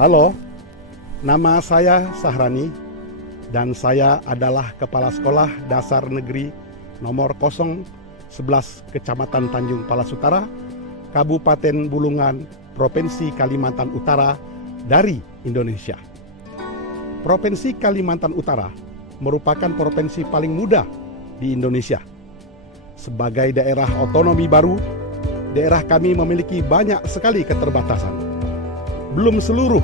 Halo, nama saya Sahrani dan saya adalah Kepala Sekolah Dasar Negeri nomor 011 Kecamatan Tanjung Palas Utara, Kabupaten Bulungan, Provinsi Kalimantan Utara dari Indonesia. Provinsi Kalimantan Utara merupakan provinsi paling muda di Indonesia. Sebagai daerah otonomi baru, daerah kami memiliki banyak sekali keterbatasan. Belum seluruh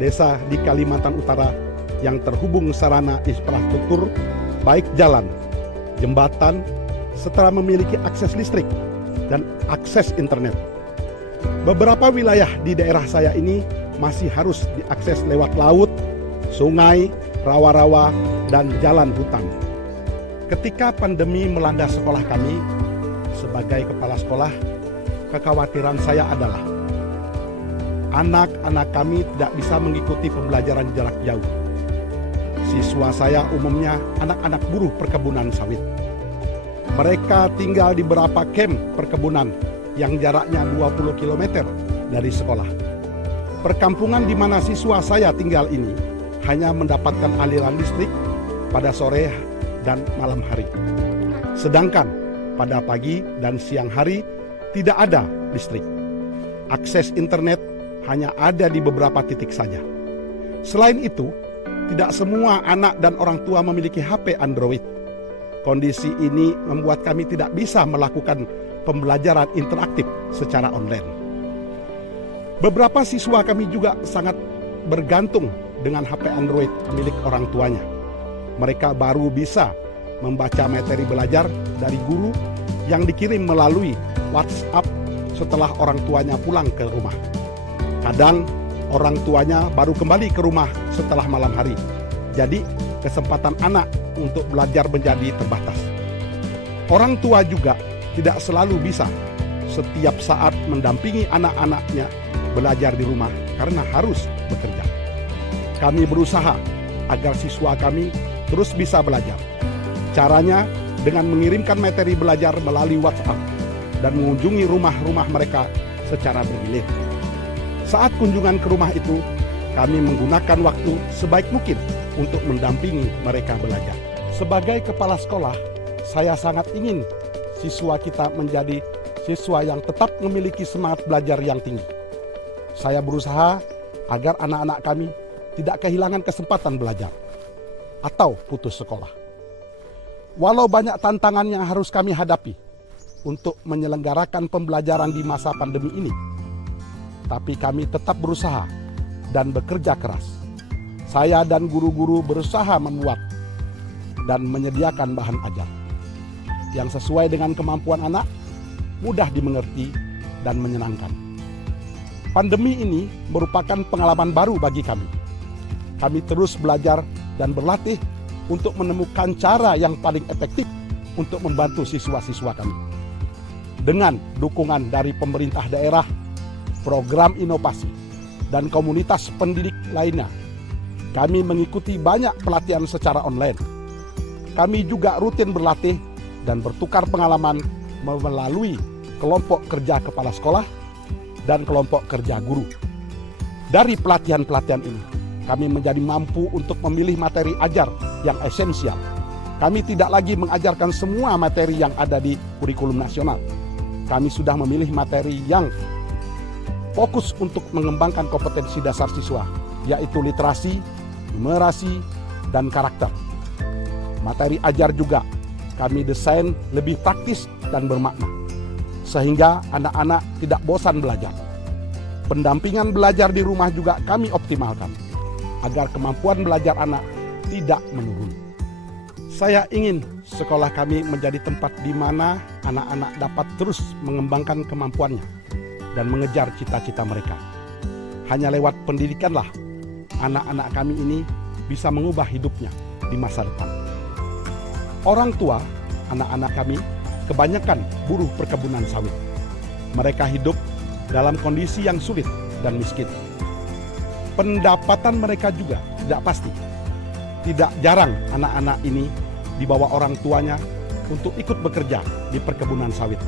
desa di Kalimantan Utara yang terhubung sarana infrastruktur, baik jalan, jembatan, serta memiliki akses listrik dan akses internet. Beberapa wilayah di daerah saya ini masih harus diakses lewat laut, sungai, rawa-rawa, dan jalan hutan. Ketika pandemi melanda sekolah kami, sebagai kepala sekolah, kekhawatiran saya adalah anak-anak kami tidak bisa mengikuti pembelajaran jarak jauh. Siswa saya umumnya anak-anak buruh perkebunan sawit. Mereka tinggal di beberapa kamp perkebunan yang jaraknya 20 km dari sekolah. Perkampungan di mana siswa saya tinggal ini hanya mendapatkan aliran listrik pada sore dan malam hari. Sedangkan pada pagi dan siang hari tidak ada listrik. Akses internet hanya ada di beberapa titik saja. Selain itu, tidak semua anak dan orang tua memiliki HP Android. Kondisi ini membuat kami tidak bisa melakukan pembelajaran interaktif secara online. Beberapa siswa kami juga sangat bergantung dengan HP Android milik orang tuanya. Mereka baru bisa membaca materi belajar dari guru yang dikirim melalui WhatsApp setelah orang tuanya pulang ke rumah. Kadang orang tuanya baru kembali ke rumah setelah malam hari. Jadi kesempatan anak untuk belajar menjadi terbatas. Orang tua juga tidak selalu bisa setiap saat mendampingi anak-anaknya belajar di rumah karena harus bekerja. Kami berusaha agar siswa kami terus bisa belajar. Caranya dengan mengirimkan materi belajar melalui WhatsApp dan mengunjungi rumah-rumah mereka secara bergilir. Saat kunjungan ke rumah itu, kami menggunakan waktu sebaik mungkin untuk mendampingi mereka belajar. Sebagai kepala sekolah, saya sangat ingin siswa kita menjadi siswa yang tetap memiliki semangat belajar yang tinggi. Saya berusaha agar anak-anak kami tidak kehilangan kesempatan belajar atau putus sekolah. Walau banyak tantangan yang harus kami hadapi untuk menyelenggarakan pembelajaran di masa pandemi ini, tapi kami tetap berusaha dan bekerja keras. Saya dan guru-guru berusaha membuat dan menyediakan bahan ajar yang sesuai dengan kemampuan anak, mudah dimengerti dan menyenangkan. Pandemi ini merupakan pengalaman baru bagi kami. Kami terus belajar dan berlatih untuk menemukan cara yang paling efektif untuk membantu siswa-siswa kami. Dengan dukungan dari pemerintah daerah, program inovasi, dan komunitas pendidik lainnya, kami mengikuti banyak pelatihan secara online. Kami juga rutin berlatih dan bertukar pengalaman melalui kelompok kerja kepala sekolah dan kelompok kerja guru. Dari pelatihan-pelatihan ini, kami menjadi mampu untuk memilih materi ajar yang esensial. Kami tidak lagi mengajarkan semua materi yang ada di kurikulum nasional. Kami sudah memilih materi yang fokus untuk mengembangkan kompetensi dasar siswa, yaitu literasi, numerasi, dan karakter. Materi ajar juga kami desain lebih praktis dan bermakna, sehingga anak-anak tidak bosan belajar. Pendampingan belajar di rumah juga kami optimalkan, agar kemampuan belajar anak tidak menurun. Saya ingin sekolah kami menjadi tempat di mana anak-anak dapat terus mengembangkan kemampuannya dan mengejar cita-cita mereka. Hanya lewat pendidikanlah anak-anak kami ini bisa mengubah hidupnya di masa depan. Orang tua anak-anak kami kebanyakan buruh perkebunan sawit. Mereka hidup dalam kondisi yang sulit dan miskin. Pendapatan mereka juga tidak pasti. Tidak jarang anak-anak ini dibawa orang tuanya untuk ikut bekerja di perkebunan sawit.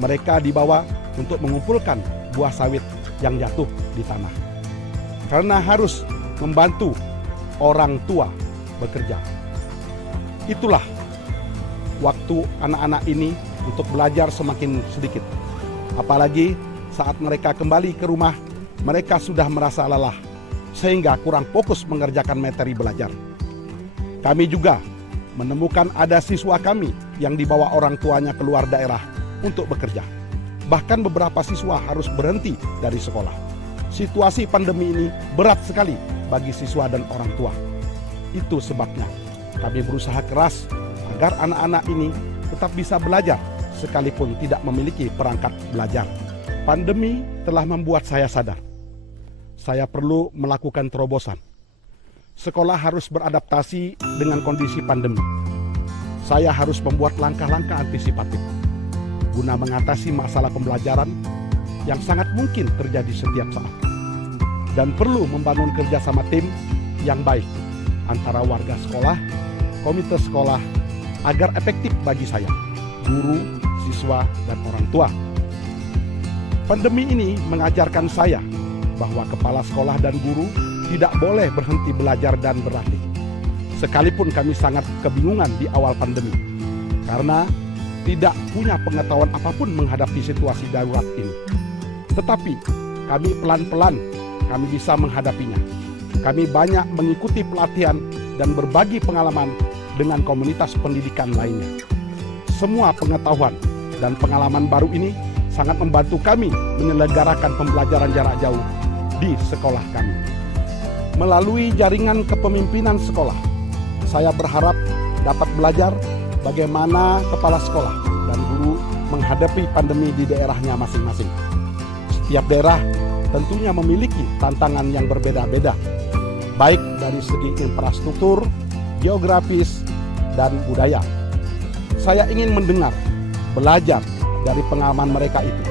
Mereka dibawa untuk mengumpulkan buah sawit yang jatuh di tanah. karena harus membantu orang tua bekerja. Itulah waktu anak-anak ini untuk belajar semakin sedikit. Apalagi saat mereka kembali ke rumah, mereka sudah merasa lelah, sehingga kurang fokus mengerjakan materi belajar. Kami juga menemukan ada siswa kami yang dibawa orang tuanya keluar daerah untuk bekerja. Bahkan beberapa siswa harus berhenti dari sekolah. Situasi pandemi ini berat sekali bagi siswa dan orang tua. Itu sebabnya kami berusaha keras agar anak-anak ini tetap bisa belajar sekalipun tidak memiliki perangkat belajar. Pandemi telah membuat saya sadar. Saya perlu melakukan terobosan. Sekolah harus beradaptasi dengan kondisi pandemi. Saya harus membuat langkah-langkah antisipatif guna mengatasi masalah pembelajaran yang sangat mungkin terjadi setiap saat. Dan perlu membangun kerjasama tim yang baik antara warga sekolah, komite sekolah, agar efektif bagi saya, guru, siswa, dan orang tua. Pandemi ini mengajarkan saya bahwa kepala sekolah dan guru tidak boleh berhenti belajar dan berlatih. Sekalipun kami sangat kebingungan di awal pandemi, karena tidak punya pengetahuan apapun menghadapi situasi darurat ini. Tetapi kami pelan-pelan kami bisa menghadapinya. Kami banyak mengikuti pelatihan dan berbagi pengalaman dengan komunitas pendidikan lainnya. Semua pengetahuan dan pengalaman baru ini sangat membantu kami menyelenggarakan pembelajaran jarak jauh di sekolah kami. Melalui jaringan kepemimpinan sekolah, saya berharap dapat belajar bagaimana kepala sekolah dan guru menghadapi pandemi di daerahnya masing-masing. Setiap daerah tentunya memiliki tantangan yang berbeda-beda, baik dari segi infrastruktur, geografis, dan budaya. Saya ingin mendengar, belajar dari pengalaman mereka itu,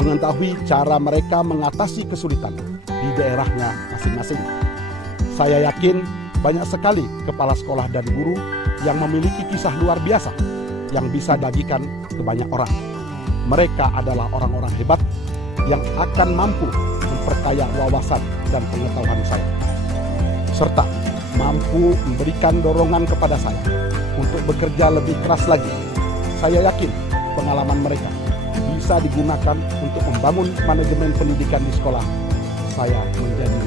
mengetahui cara mereka mengatasi kesulitan di daerahnya masing-masing. Saya yakin banyak sekali kepala sekolah dan guru yang memiliki kisah luar biasa yang bisa dibagikan ke banyak orang. Mereka adalah orang-orang hebat yang akan mampu memperkaya wawasan dan pengetahuan saya, serta mampu memberikan dorongan kepada saya untuk bekerja lebih keras lagi. Saya yakin pengalaman mereka bisa digunakan untuk membangun manajemen pendidikan di sekolah saya menjadi